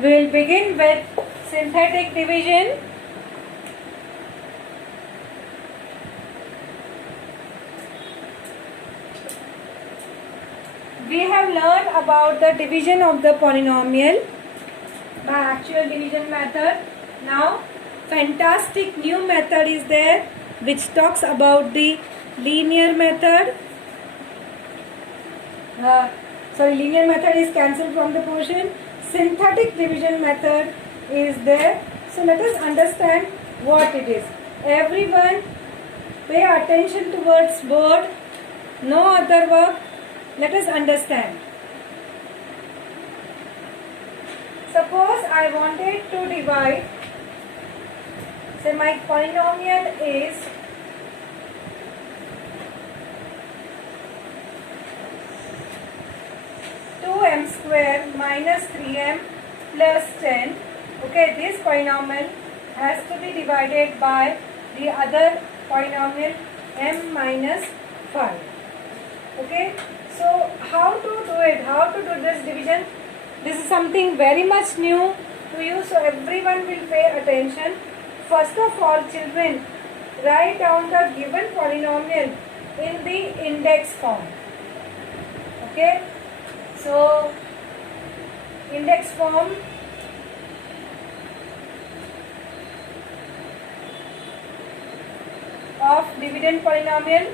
We will begin with synthetic division. We have learned about the division of the polynomial by actual division method. Now, fantastic new method is there which talks about the linear method. Linear method is cancelled from the portion. Synthetic division method is there. So let us understand what it is. Everyone pay attention towards board. No other work. Let us understand. Suppose I wanted to divide. Say my polynomial is 2m square minus 3m plus 10. Okay, this polynomial has to be divided by the other polynomial m minus 5. Okay, so how to do it? How to do this division? This is something very much new to you, so everyone will pay attention. First of all, children, write down the given polynomial in the index form. Okay, so index form of dividend polynomial.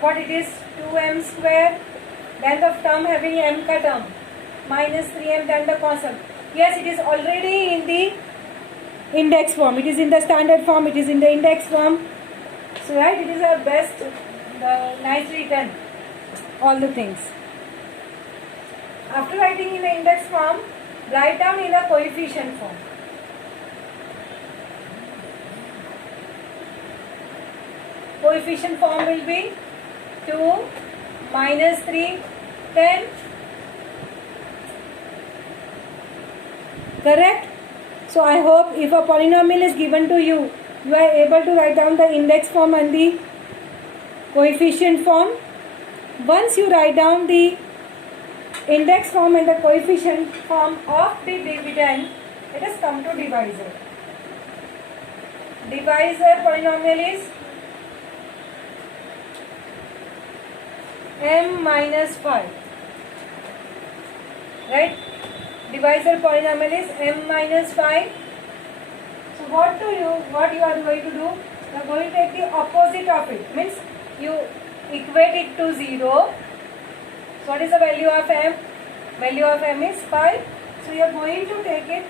What it is? 2m square, then the term having m ka term, minus 3m, then the constant. Yes, it is already in the index form. It is in the standard form. It is in the index form. So right, it is our best, nicely done, all the things. After writing in the index form, write down in the coefficient form. Coefficient form will be 2 minus 3, 10. Correct? So I hope if a polynomial is given to you, you are able to write down the index form and the coefficient form. Once you write down the index form and the coefficient form of the dividend, let us come to divisor. Divisor polynomial is m minus 5. Right? Divisor polynomial is m minus 5. So what you are going to do? You are going to take the opposite of it. Means you equate it to 0. So what is the value of m? Value of m is 5. So you are going to take it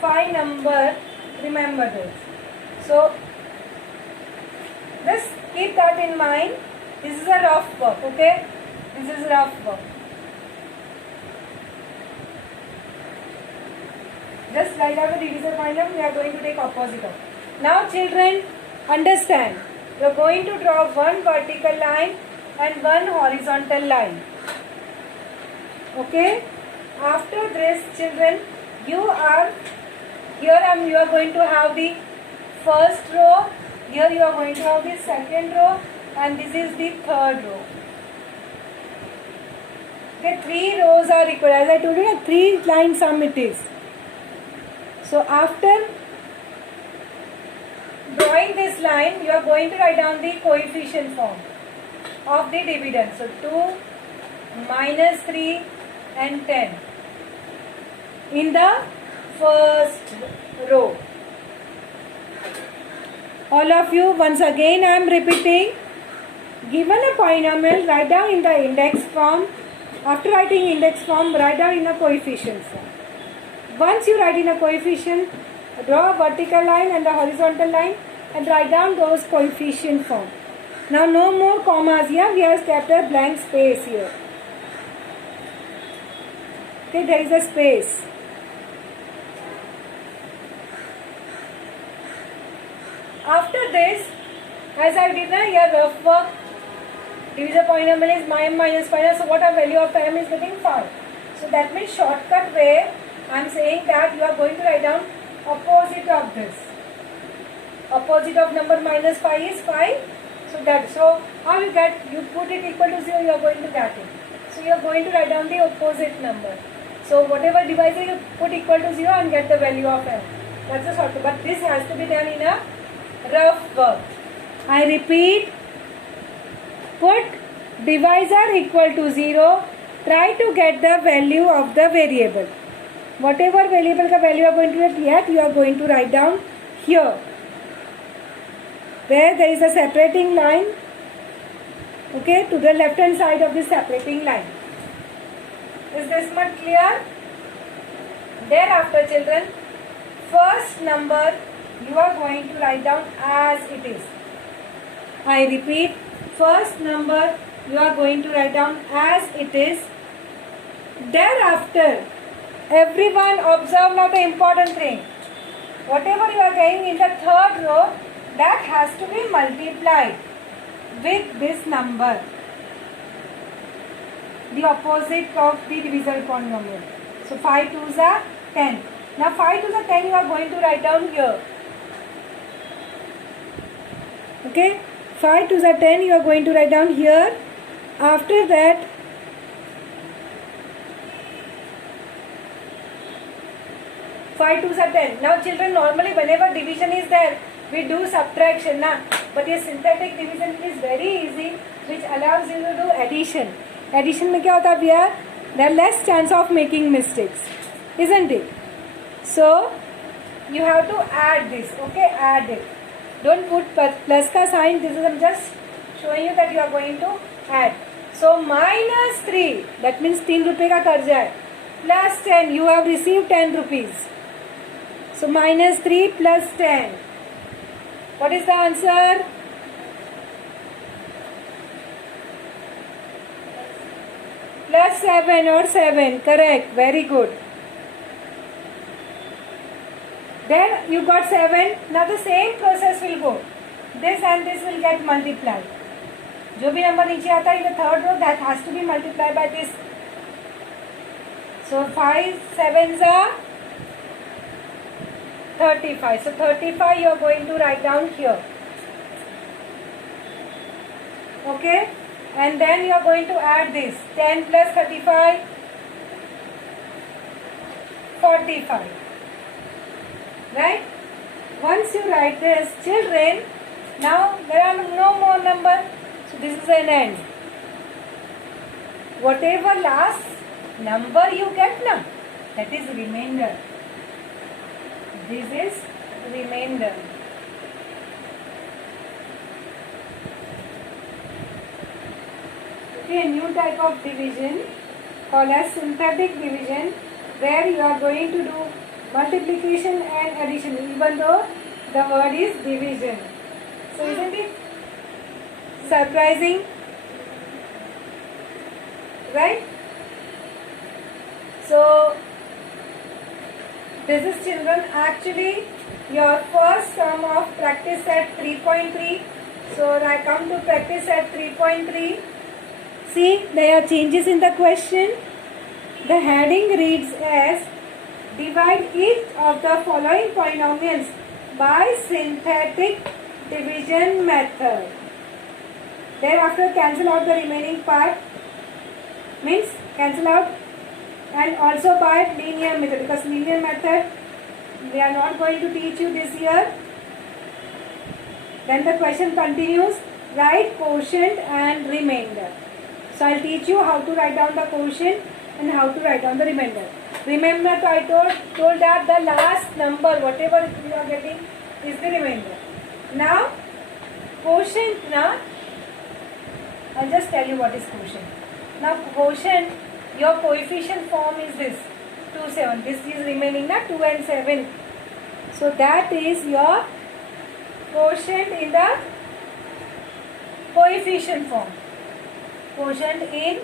5 number. Remember this. So just keep that in mind. This is a rough work. Okay? This is rough work. Just write out the divisor polynomial. We are going to take opposite of. Now children, understand. You are going to draw one vertical line and one horizontal line. Okay? After this, children, you are going to have the first row. Here you are going to have the second row, and this is the third row. Okay, 3 rows are required. As I told you, 3 line sum it is. So after drawing this line, you are going to write down the coefficient form of the dividend. So 2, minus 3 and 10 in the first row. All of you, once again I am repeating, given a polynomial, write down in the index form. After writing index form, write down in a coefficient form. Once you write in a coefficient, draw a vertical line and a horizontal line and write down those coefficient form. Now no more commas here, we have kept a blank space here. Okay, there is a space. After this, as I did here rough work, divisor polynomial is m minus 5. So what a value of m is getting 5. So that means shortcut way, I am saying that you are going to write down opposite of this. Opposite of number minus 5 is 5. So how you get, you put it equal to 0, you are going to get it. So you are going to write down the opposite number. So whatever divisor you put equal to 0 and get the value of m. That's the shortcut. But this has to be done in a rough work. I repeat, put divisor equal to 0. Try to get the value of the variable. Whatever variable ka value you are going to get, you are going to write down here. Where there is a separating line, okay, to the left hand side of the separating line. Is this much clear? Thereafter, children, first number you are going to write down as it is. I repeat, first number you are going to write down as it is. Thereafter, everyone observe now the important thing. Whatever you are getting in the third row, that has to be multiplied with this number, the opposite of the divisor polynomial. So 5 2s are 10. Now 5 2s are 10 you are going to write down here. Okay, 5 2s are 10 you are going to write down here. After that, five 2s are 10. Now children, normally whenever division is there, we do subtraction na, but ये synthetic division is very easy, which allows you to do addition. Addition में क्या होता है भैया? There are less chance of making mistakes, isn't it? So you have to add this, okay? Add it. Don't put plus का sign. This is I'm just showing you that you are going to add. So minus 3, that means 3 रुपए का कर्जा है. Plus 10, you have received 10 rupees. So minus 3 plus 10. What is the answer? Plus 7 or 7. Correct. Very good. Then you got 7. Now the same process will go. This and this will get multiplied. जो भी number नीचे आता है in the third row, that has to be multiplied by this. So 5 7s are 35. So 35 you are going to write down here. Okay, and then you are going to add this 10 plus 35, 45. Right? Once you write this, children, now there are no more numbers. So this is an end. Whatever last number you get now, that is remainder. This is remainder. Okay, a new type of division called as synthetic division, where you are going to do multiplication and addition, even though the word is division. So isn't it surprising? Right? So this is, children, actually your first sum of practice set 3.3. So I come to practice set 3.3. See, there are changes in the question. The heading reads as divide each of the following polynomials by synthetic division method. Thereafter cancel out the remaining part, means cancel out, and also by linear method, because linear method we are not going to teach you this year. Then the question continues, write quotient and remainder. So I will teach you how to write down the quotient and how to write down the remainder. Remember, I told that the last number, whatever you are getting, is the remainder. Now quotient, now I'll just tell you what is quotient. Now quotient, your coefficient form is this 2 7. This is remaining na 2 and 7. So that is your quotient in the coefficient form. Quotient in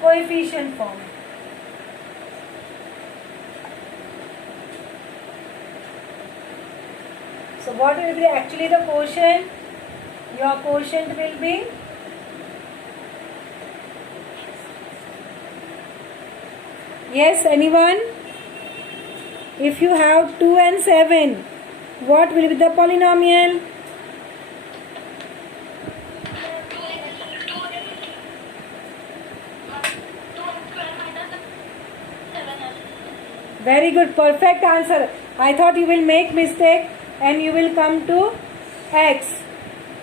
coefficient form. So what will be actually the quotient? Your quotient will be yes, anyone? If you have 2 and 7, what will be the polynomial? Very good, perfect answer. I thought you will make mistake and you will come to x.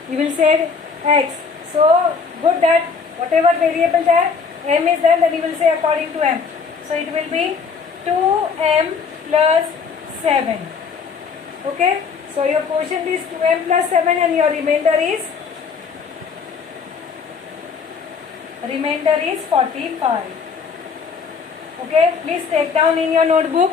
You will say x. So good that whatever variable there m is there, then you will say according to m. So it will be 2m plus 7. Okay. So your quotient is 2m plus 7 and your remainder is 45. Okay. Please take down in your notebook.